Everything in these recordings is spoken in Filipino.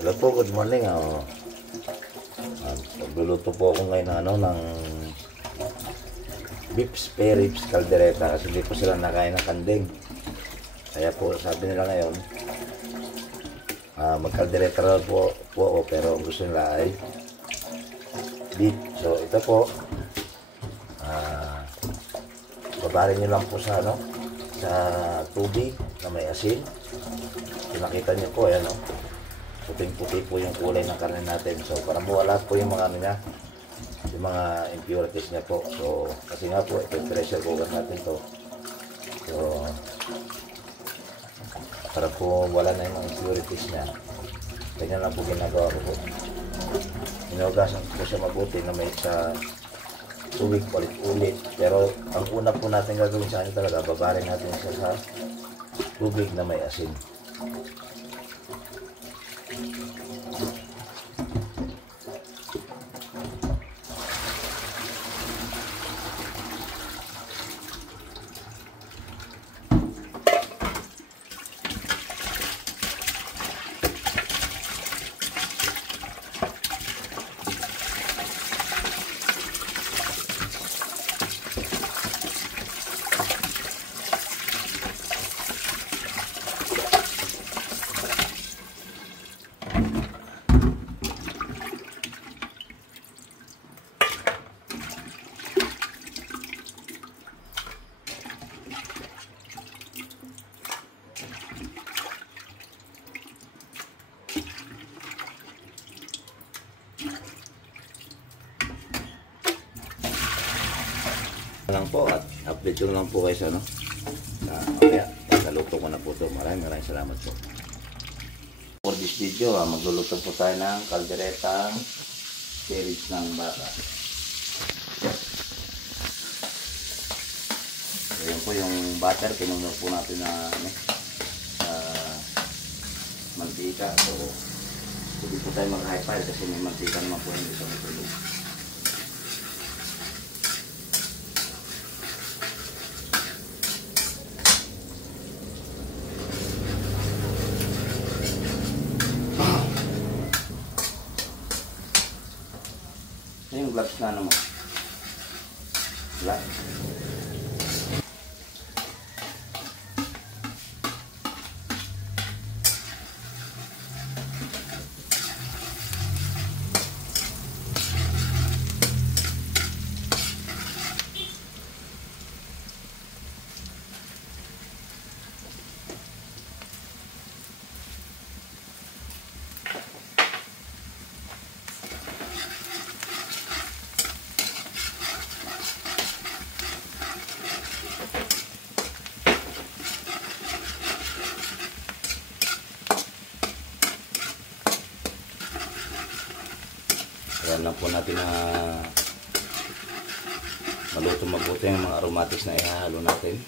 Hello po, good morning. Magluluto po ako ngayon ng beef spare ribs caldereta kasi hindi po sila nakain ng kanding. Kaya po sabi nila ngayon, mag-caldereta raw po ako, pero ang gusto nila ay beef. So ito po, babarin nyo lang po sa tubig na may asin. Nakita nyo po, ayan puting-puti po yung kulay ng karne natin. So para mawala po yung mga yung mga impurities niya po. So kasi nga po ito pressure cooker natin to. So para po wala na yung mga impurities niya, ganyan lang po ginagawa ko po. Inugasan po siya mabuti na may sa tubig ulit-ulit. Pero ang una po natin gagawin sa kanya talaga, babarin natin siya sa tubig na may asin. Lang po at update ko lang po kayo sa mamaya naluto ko na po ito. Maraming salamat po for this video. Magluluto po tayo ng calderetang spirits ng baka. So yun po yung butter, kinuha po natin na mantika. So hindi po tayo mag high fire kasi may mantika naman po hindi sa matulog. Yung gloves na naman. Wala. Ayan lang po natin na maluto mabuti yung mga aromatics na ihahalo natin.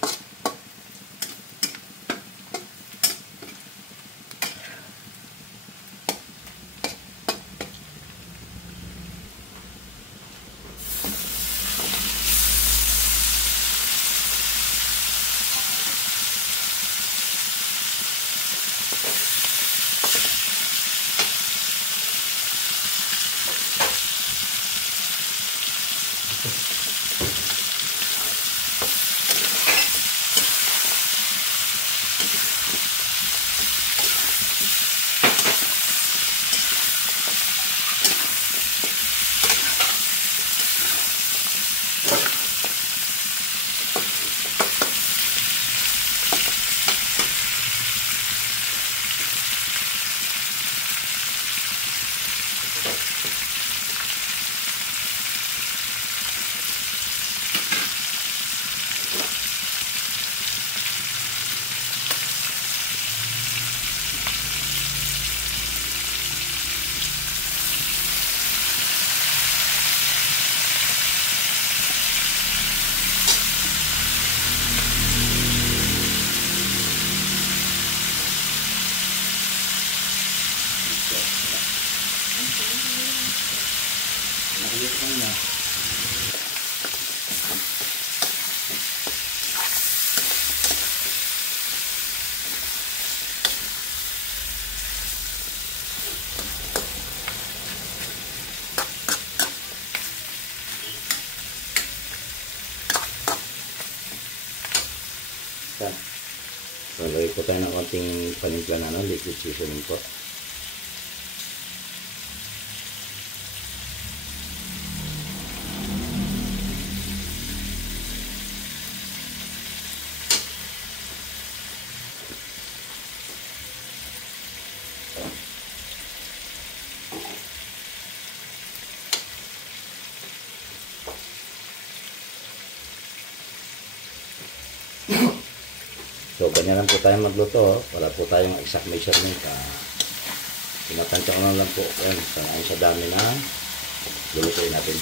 instant. So, lagay po tayo ng konting panimpla na liquid seasoning po. So, ganyan lang po tayo magluto. Wala po tayong exact measurement. Pinatansya ko lang po. Ayan, sa dami na lulutuin natin.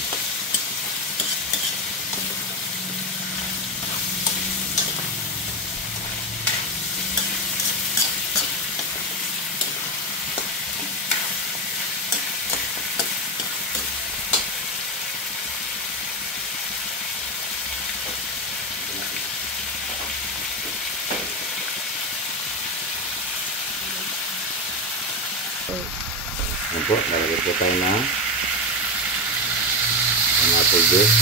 Ayan po, lalagay po tayo na ang apple juice.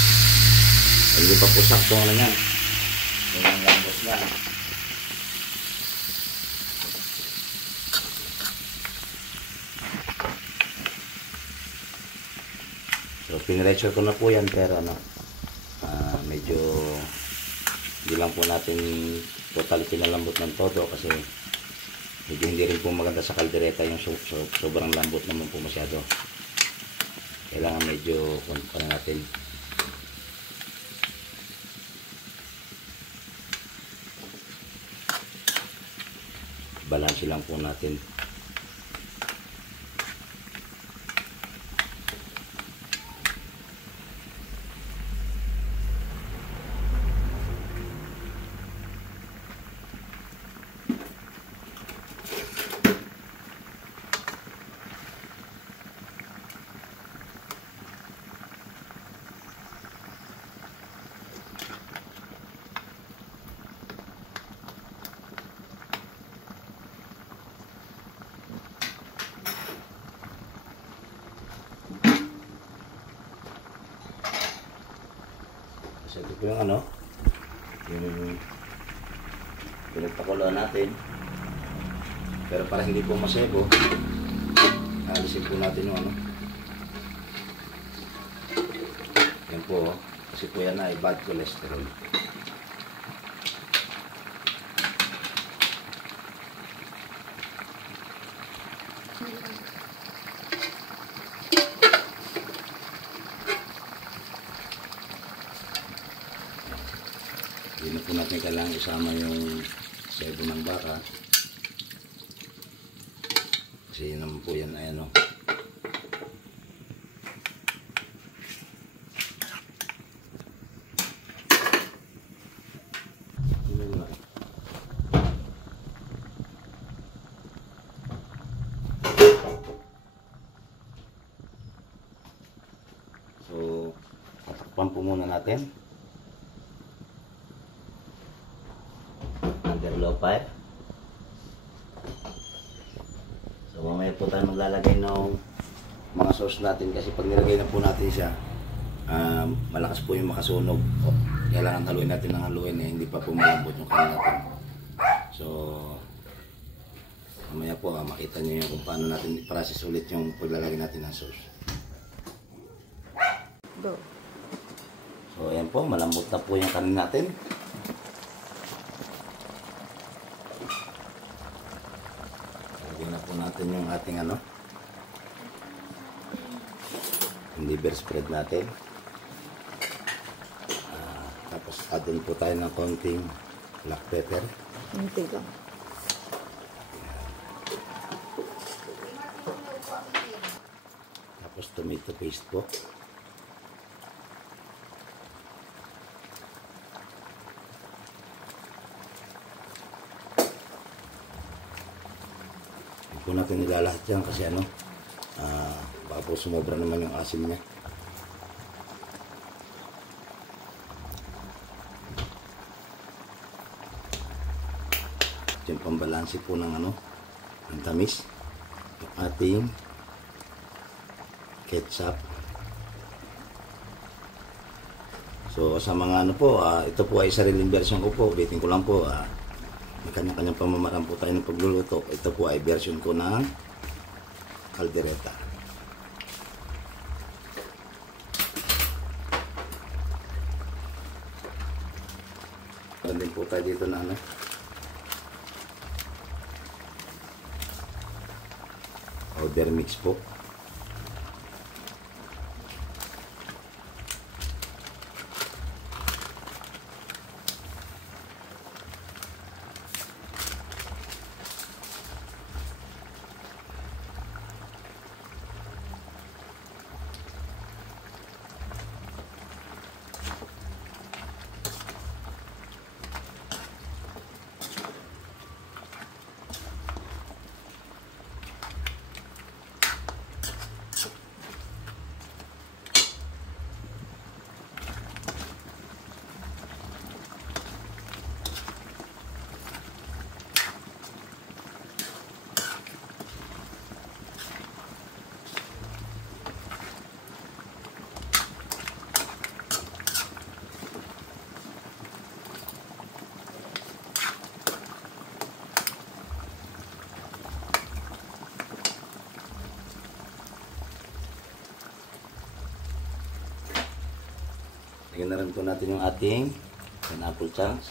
Hindi pa po sakto na yan. Yung ang lambos na. So, pinressure ko na po yan, pero medyo hindi lang po natin totally pinalambot ng todo kasi medyo hindi rin po maganda sa kaldereta yung sobrang lambot naman po masyado. Kailangan medyo pa na natin. Balanse lang po natin. So, ito po yung yung pinagpakuloan natin. Pero para hindi po masebo, alisin po natin yung yan po, kasi po yan ay bad cholesterol. Hindi na po natin kailangan isama yung sebo ng baka. Kasi yun naman po yan ay So, tatakpan po muna natin. Under low fire. So mamaya po tayo maglalagay ng mga sauce natin kasi pag nilagay na po natin siya, malakas po yung makasunog. Kailangan haluin natin ng haluin hindi pa po malambot yung kanin natin. So mamaya po makita nyo yung kung paano natin i-process ulit yung paglalagay natin ng sauce. Go. So ayan po, malambot na po yung kanin natin. Lagyan na po natin yung ating yung liver spread natin. Tapos add din po tayo ng konting black pepper. Hindi lang. Tapos tomato paste po. Hindi po natin nilalahat yan kasi baka po sumobra naman yung asim niya. Yung pambalansi po ng ng tamis, yung ating ketchup. So sa mga po, ito po ay sariling version ko po, bitin ko lang po, May kanya-kanyang pamamaraan po tayo ng pagluluto. Ito po ay version ko ng kaldereta. Meron din po tayo dito na ano, powder mix po. Lagyan na rin po natin yung ating pineapple chunks.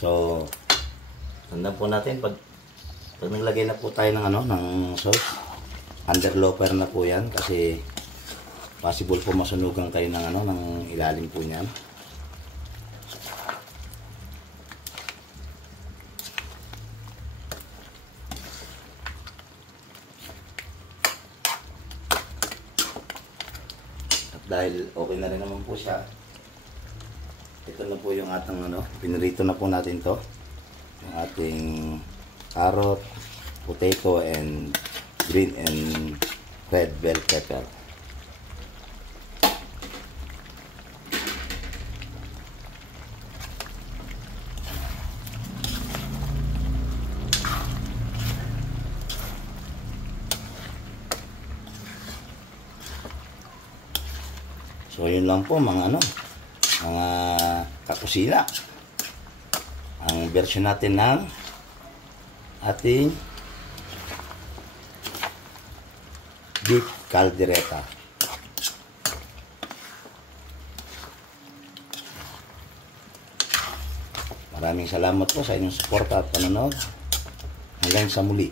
So, tandaan po natin pag naglagay na po tayo ng ano, ng sauce, underloper na po 'yan kasi possible po masunugan kayo ng ano, ng ilalim po niyan. At dahil okay na rin naman po siya, ito na po yung ating ano, pinirito na po natin to. Yung ating carrot, potato, and green and red bell pepper. So yun lang po mga ano, mga kakusina, ang version natin ng ating beef caldereta. Maraming salamat po sa inyong suporta at panonood. Hanggang sa muli.